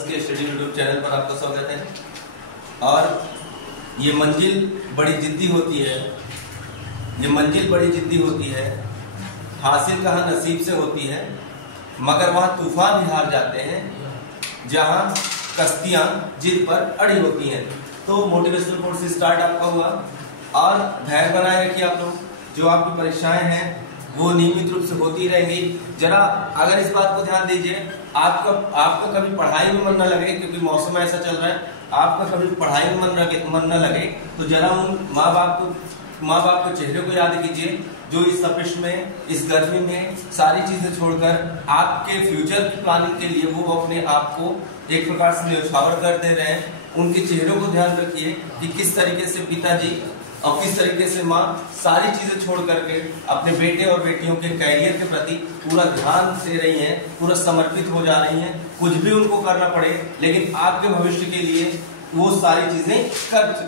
के study YouTube channel पर आपका स्वागत है। और ये मंजिल बड़ी जिद्दी होती है, ये मंजिल बड़ी जिद्दी होती है, हासिल कहाँ नसीब से होती है, मगर वहाँ तूफान भी हार जाते हैं जहाँ कश्तियाँ जिद पर अड़ी होती हैं। तो मोटिवेशनल कोर्स स्टार्ट आपका हुआ और धैर्य बनाए रखिए। आप लोग जो आपकी परीक्षाएं हैं वो नियमित रूप से होती रहेंगी। जरा अगर इस बात को ध्यान दीजिए, आपका कभी पढ़ाई में मन न लगे, क्योंकि मौसम ऐसा चल रहा है, आपका कभी पढ़ाई में मन न लगे तो जरा उन माँ बाप के चेहरे को याद कीजिए जो इस तपिश में, इस गर्मी में सारी चीजें छोड़कर आपके फ्यूचर की प्लानिंग के लिए वो अपने आप को एक प्रकार से न्यौछावर कर दे रहे हैं। उनके चेहरों को ध्यान रखिए कि किस तरीके से पिताजी और किस तरीके से माँ सारी चीजें छोड़ करके अपने बेटे और बेटियों के कैरियर के प्रति पूरा ध्यान दे रही हैं, पूरा समर्पित हो जा रही हैं। कुछ भी उनको करना पड़े लेकिन आपके भविष्य के लिए वो सारी चीजें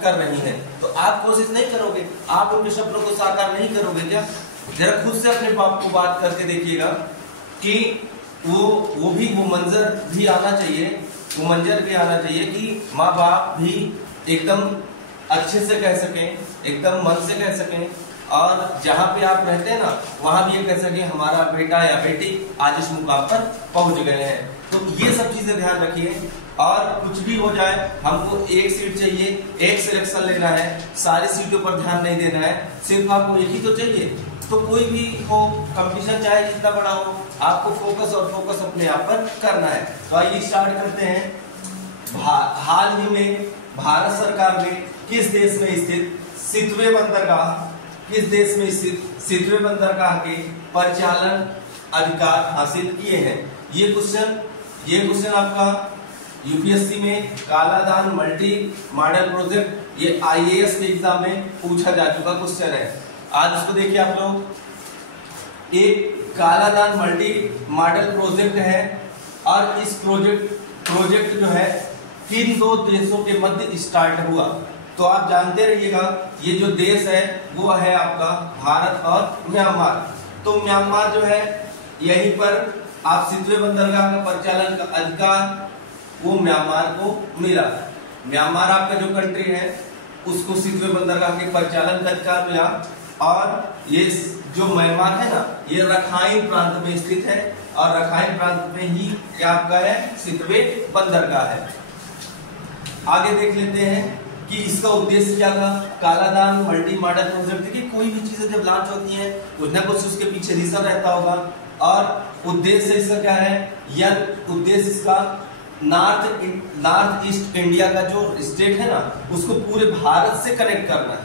कर रही हैं। तो आप कोशिश नहीं करोगे, आप उनके सपनों को साकार नहीं करोगे क्या? जरा खुद से अपने बाप को बात करके देखिएगा कि वो मंजर भी आना चाहिए, वो मंजर भी आना चाहिए कि माँ बाप भी एकदम अच्छे से कह सकें, एकदम मन से कह सकें, और जहाँ पे आप रहते हैं ना वहां भी ये कह सकें हमारा बेटा या बेटी आज इस मुकाम पर पहुंच गए हैं। तो ये सब चीजें ध्यान रखिए। और कुछ भी हो जाए, हमको एक सीट चाहिए, एक सिलेक्शन लेना है, सारी सीटों पर ध्यान नहीं देना है, सिर्फ आपको एक ही तो चाहिए। तो कोई भी हो, कंपटीशन चाहे जितना बड़ा हो, आपको फोकस अपने आप पर करना है। तो आइए स्टार्ट करते हैं। हाल ही में भारत सरकार ने किस देश में स्थित सितवे बंदरगाह के परिचालन अधिकार हासिल किए हैं? ये क्वेश्चन आपका यूपीएससी में कालादान मल्टी मॉडल प्रोजेक्ट, ये आईएएस के एग्जाम में पूछा जा चुका क्वेश्चन है। आज इसको देखिए आप लोग। एक कालादान मल्टी मॉडल प्रोजेक्ट है और इस प्रोजेक्ट जो है किन दो देशों के मध्य स्टार्ट हुआ? तो आप जानते रहिएगा, ये जो देश है वो है आपका भारत और म्यांमार। तो म्यांमार जो है यहीं पर आप सितवे बंदरगाह का परिचालन का अधिकार वो म्यांमार को मिला। म्यांमार आपका जो कंट्री है उसको सितवे बंदरगाह के परिचालन का अधिकार मिला। और ये जो म्यांमार है ना, ये रखाइन प्रांत में स्थित है और रखाइन प्रांत में ही क्या आपका है, सितवे बंदरगाह है। आगे देख लेते हैं कि इसका उद्देश्य क्या था। कालादान मल्टी मॉडल प्रोजेक्ट, देखिए कोई भी चीजें जब लॉन्च होती है कुछ ना कुछ उसके पीछे रीजन रहता होगा। और उद्देश्य इसका क्या है? यह उद्देश्य इसका नॉर्थ ईस्ट इंडिया का जो स्टेट है ना उसको पूरे भारत से कनेक्ट करना है,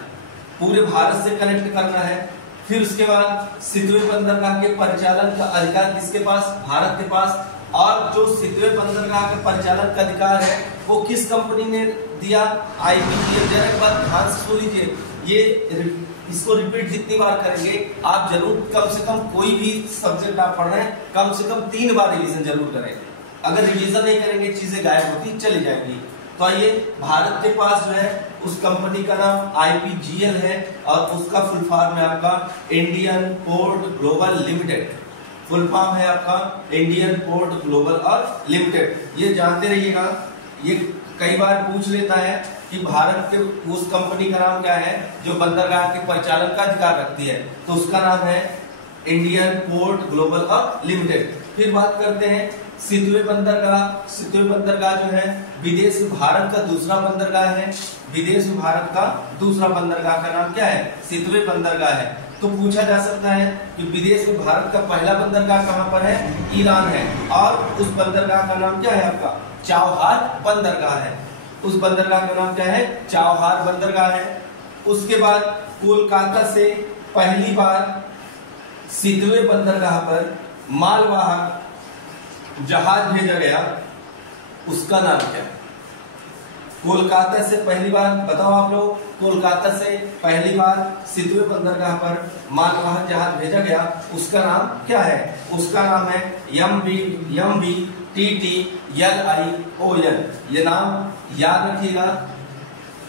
पूरे भारत से कनेक्ट करना है। फिर उसके बाद सितवे बंदरगाह के परिचालन का अधिकार किसके पास? भारत के पास। और जो सितवे बंदरगाह के परिचालन का अधिकार है वो किस कंपनी ने दिया? आईपीजीएल। जरा एक बात ध्यान से सुन लीजिए, ये इसको रिपीट जितनी बार करेंगे आप जरूर, कम से कम कोई भी सब्जेक्ट आप पढ़ रहे हैं कम से कम 3 बार रिवीजन जरूर करें। अगर रिवीजन नहीं करेंगे चीजें गायब होती चली जाएंगी। तो आइए, भारत के पास जो है उस कंपनी का नाम आईपीजीएल है और उसका फुल फॉर्म है आपका Indian port global limited. Full form है आपका इंडियन पोर्ट ग्लोबल और लिमिटेड। ये जानते रहिएगा, ये कई बार पूछ लेता है कि भारत के उस कंपनी का नाम क्या है जो बंदरगाह के परिचालन का अधिकार रखती है? तो उसका नाम है इंडियन पोर्ट ग्लोबल और लिमिटेड। फिर बात करते हैं सितवे बंदरगाह। सितवे बंदरगाह जो है विदेश में भारत का दूसरा बंदरगाह है। विदेश में भारत का दूसरा बंदरगाह का नाम क्या है? सितवे बंदरगाह है। तो पूछा जा सकता है कि विदेश में भारत का पहला बंदरगाह कहां पर है? ईरान है। और उस बंदरगाह का नाम क्या है आपका? चाबहार बंदरगाह है। उस बंदरगाह का नाम क्या है? चाबहार बंदरगाह है। उसके बाद कोलकाता से पहली बार सितवे बंदरगाह पर मालवाहक जहाज भेजा गया, उसका नाम क्या है? कोलकाता से पहली बार, बताओ आप लोग, कोलकाता से पहली बार सितवे बंदरगाह पर मालवाहक जहाज भेजा गया, उसका नाम क्या है? उसका नाम है MV TTLION। ये नाम याद रखिएगा,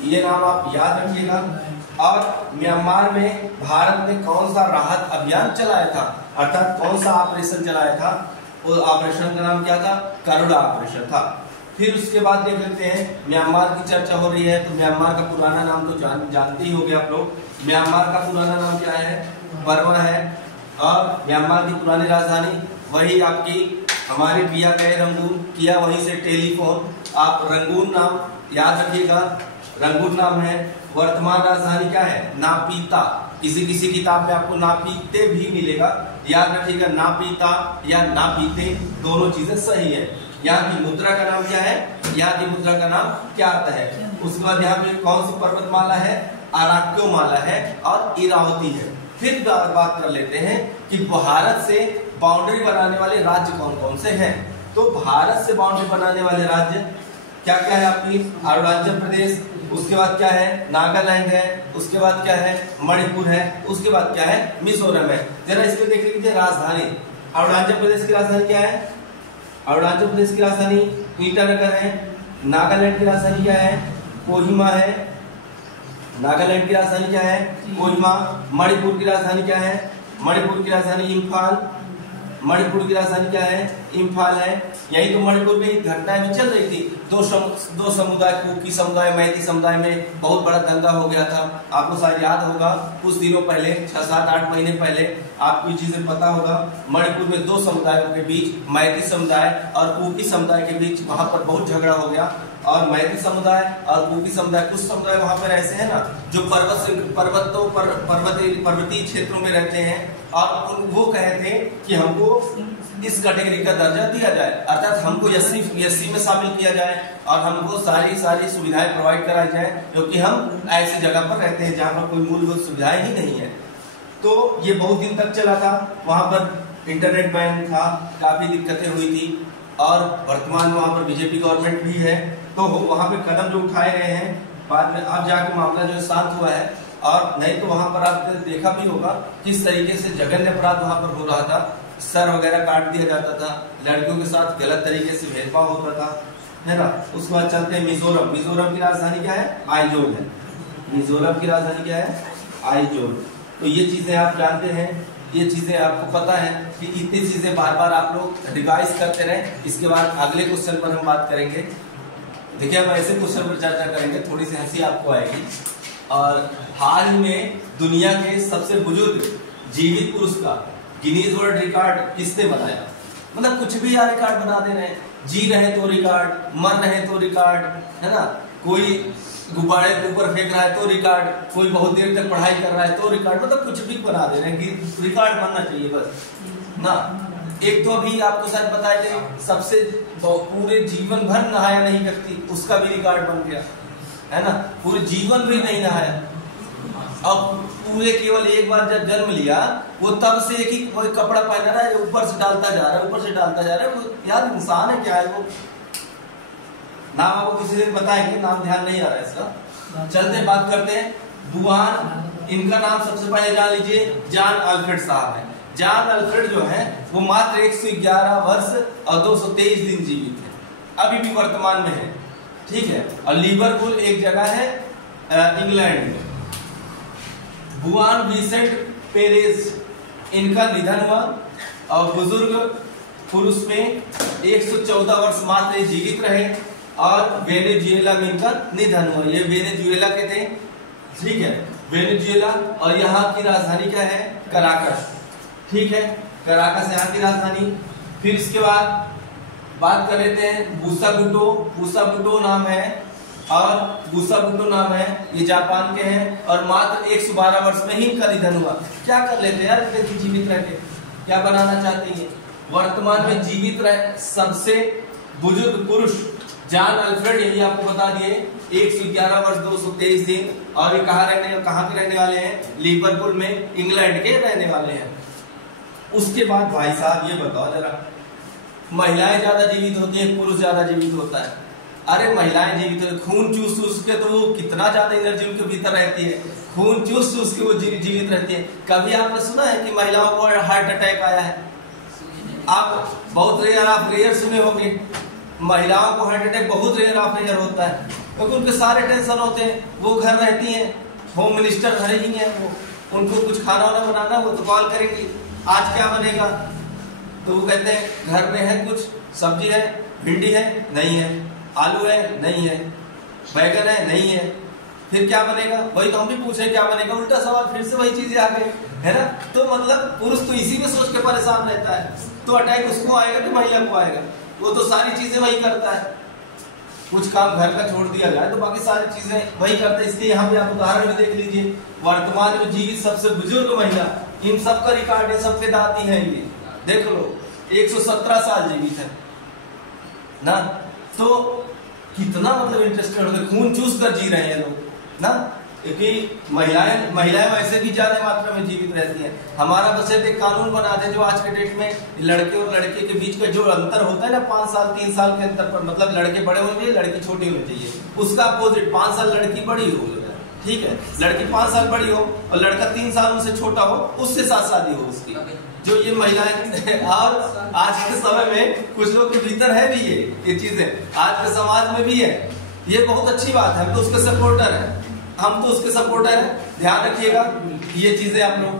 ये नाम आप याद रखिएगा। और म्यांमार में भारत ने कौन सा राहत अभियान चलाया था, अर्थात कौन सा ऑपरेशन चलाया था? वो ऑपरेशन का नाम क्या था? करुणा ऑपरेशन था। फिर उसके बाद देख लेते हैं म्यांमार की चर्चा हो रही है। तो म्यांमार का पुराना नाम तो जानते ही होंगे आप लोग। म्यांमार का पुराना नाम क्या है? बर्मा है। और म्यांमार की पुरानी राजधानी वही आपकी हमारे पिया गए रंगून, किया वहीं से टेलीफोन। आप रंगून नाम याद रखिएगा, रंगून नाम है। वर्तमान राजधानी क्या है? नापीता। किसी किताब में आपको नापीते भी मिलेगा, याद रखिएगा। नापीता या नापीते दोनों चीजें सही है। यहाँ की मुद्रा का नाम क्या है? यहाँ की मुद्रा का नाम क्या आता है? उसके बाद यहाँ पे कौन सी पर्वतमाला है? अराक्योमाला है और इरावती है। फिर बात कर लेते हैं कि भारत से बाउंड्री बनाने वाले राज्य कौन कौन से हैं। तो भारत से बाउंड्री बनाने वाले राज्य क्या क्या है आपकी? अरुणाचल प्रदेश, उसके बाद क्या है? नागालैंड है, उसके बाद क्या है? मणिपुर है, उसके बाद क्या है? मिजोरम है। जरा इसमें देख लीजिए राजधानी। अरुणाचल प्रदेश की राजधानी क्या है? अरुणाचल प्रदेश की राजधानी ईटानगर है। नागालैंड की राजधानी क्या है? कोहिमा है। नागालैंड की राजधानी क्या है? कोहिमा। मणिपुर की राजधानी क्या है? मणिपुर की राजधानी इम्फाल। मणिपुर की राजधानी क्या है? इम्फाल है। यही तो मणिपुर में घटनाएं भी चल रही थी। दो समुदाय, कुकी समुदाय, मैती समुदाय में बहुत बड़ा दंगा हो गया था। आपको शायद याद होगा, कुछ दिनों पहले, 6-7-8 महीने पहले आपको चीजें पता होगा। मणिपुर में दो समुदायों के बीच, मैती समुदाय और कुकी समुदाय के बीच वहां पर बहुत झगड़ा हो गया। और मैती समुदाय और कुकी समुदाय, कुछ समुदाय वहां पर ऐसे हैं ना जो पर्वतीय क्षेत्रों में रहते हैं, और वो कहते हैं कि हमको इस कैटेगरी का दर्जा दिया जाए, अर्थात हमको एससी में शामिल किया जाए और हमको सारी सुविधाएं प्रोवाइड कराई जाए, क्योंकि हम ऐसी जगह पर रहते हैं जहां पर कोई मूलभूत सुविधाएं ही नहीं है। तो ये बहुत दिन तक चला था। वहां पर इंटरनेट बैन था, काफी दिक्कतें हुई थी, और वर्तमान में वहां पर बीजेपी गवर्नमेंट भी है। तो वहां पे कदम जो उठाए गए हैं, बाद में अब जाके मामला जो शांत हुआ है। और नहीं तो वहां पर आपने देखा भी होगा किस तरीके से जघन्य अपराध वहां पर हो रहा था। सर वगैरह काट दिया जाता था, लड़कियों के साथ गलत तरीके से भेदभाव होता था, है ना। उसके बाद चलते हैं मिजोरम। मिजोरम की राजधानी क्या है? आइजोल है। मिजोरम की राजधानी क्या है? आइजोल। तो ये चीजें आप जानते हैं, ये चीजें आपको पता है कि इतनी चीजें बार बार आप लोग रिवाइज करते रहें। इसके बाद अगले क्वेश्चन पर हम बात करेंगे। देखिए, हम ऐसे क्वेश्चन पर चर्चा करेंगे, थोड़ी सी हंसी आपको आएगी। और हाल में दुनिया के सबसे बुजुर्ग जीवित पुरुष का गिनीज वर्ल्ड रिकॉर्ड किसने बनाया? मतलब कुछ भी यार रिकॉर्ड बना दे रहे हैं, जी रहे तो रिकॉर्ड, मर रहे तो रिकॉर्ड, है ना। कोई गुब्बारे के ऊपर फेंक रहा है तो रिकॉर्ड, कोई बहुत देर तक पढ़ाई कर रहा है तो रिकॉर्ड, मतलब कुछ भी बना दे रहे हैं कि रिकॉर्ड बनना चाहिए बस ना। एक तो अभी आपको शायद बताए थे, सबसे पूरे जीवन भर नहाया नहीं व्यक्ति, उसका भी रिकॉर्ड बन गया, है ना। पूरे जीवन भी नहीं नहाया, अब पूरे केवल एक बार जब जन्म लिया, वो तब से एक ही कोई कपड़ा पहना रहा है, ऊपर से डालता जा रहा है, ऊपर से डालता जा रहा है। वो यार इंसान है क्या है वो? नाम आपको किसी दिन बताएंगे, नाम ध्यान नहीं आ रहा है इसका। चलते बात करते हैं बुआन। इनका नाम सबसे पहले जान लीजिए, जॉन अल्फ्रेड साहब है। जॉन अल्फ्रेड जो है वो मात्र 111 वर्ष और 223 दिन जीवित है, अभी भी वर्तमान में है, ठीक है। और लिवरपूल एक जगह है इंग्लैंड में। बुआन विसेंट पेरेज, इनका निधन हुआ और बुजुर्ग पुरुष में 114 वर्ष मात्र जीवित रहे, और वेनेजुएला में इनका निधन हुआ। ये वेनेजुएला के थे, ठीक है, वेनेजुएला। और यहाँ की राजधानी क्या है? कराकस, ठीक है, कराकस यहाँ की राजधानी। फिर इसके बाद बात कर लेते हैं बुसाबुटो। बुसाबुटो नाम है, और बुसाबुटो नाम है, ये जापान के हैं, और मात्र 112 वर्ष में ही इनका निधन हुआ। क्या कर लेते हैं यार जीवित रह के, क्या बनाना चाहते हैं? वर्तमान में जीवित रहे सबसे बुजुर्ग पुरुष जॉन अल्फ्रेड, यही आपको बता दिए, 111 वर्ष 223 दिन। और ये कहाँ के रहने वाले हैं? लिवरपूल में, इंग्लैंड के रहने वाले हैं। उसके बाद भाई साहब ये बताओ जरा, महिलाएं ज्यादा जीवित होती है, पुरुष ज्यादा जीवित होता है? अरे महिलाएं जीवित होती, खून चूस के तो वो कितना ज्यादा एनर्जी उनके भीतर रहती है, खून चूस के वो जीवित रहती है। कभी आपने सुना है कि महिलाओं को हार्ट अटैक आया है? आप बहुत रेयर, आप रेयर सुने होंगे। महिलाओं को हार्ट अटैक बहुत रेयर होता है, क्योंकि उनके सारे टेंशन होते हैं। वो घर रहती हैं, होम मिनिस्टर घर ही है, वो उनको कुछ खाना वाना बनाना, वो तो कॉल करेंगी, आज क्या बनेगा? तो वो कहते हैं घर में है कुछ सब्जी है, भिंडी है, नहीं है, आलू है नहीं है, बैगन है नहीं है, फिर क्या बनेगा? वही तो हम भी पूछे क्या बनेगा, उल्टा सवाल फिर से वही चीजें आ गई, है ना। तो मतलब पुरुष तो इसी में सोच के परेशान रहता है, तो अटैक उसको आएगा कि महिला को आएगा? वो तो सारी चीजें वही करता है, कुछ काम घर का छोड़ दिया जाए तो बाकी सारी चीजें वही करते हैं। इसलिए यहाँ पे आप उदाहरण भी देख लीजिए, वर्तमान में जीवित सबसे बुजुर्ग महिला, इन सबका रिकॉर्ड है, सबके दादी हैं ये, देख लो 117 साल जीवित है ना। तो कितना मतलब इंटरेस्टेड होकर खून चूस कर जी रहे हैं लोग ना, क्योंकि महिलाएं वैसे भी ज्यादा मात्रा में जीवित रहती हैं। हमारा बस एक कानून बना दे जो आज के डेट में लड़के और लड़के के बीच का जो अंतर होता है ना 5 साल 3 साल के अंतर पर, मतलब लड़के बड़े होने चाहिए लड़की छोटी होनी चाहिए, उसका अपोजिट 5 साल लड़की बड़ी हो, ठीक है, लड़की 5 साल बड़ी हो और लड़का 3 साल उनसे छोटा हो, उससे साथ शादी हो उसकी। जो ये महिलाएं और आज के समय में कुछ लोग के भीतर है भी ये चीजें, आज के समाज में भी है, ये बहुत अच्छी बात है, हम तो उसके सपोर्टर हैं, हम तो उसके सपोर्टर हैं। ध्यान रखिएगा ये चीजें आप लोग।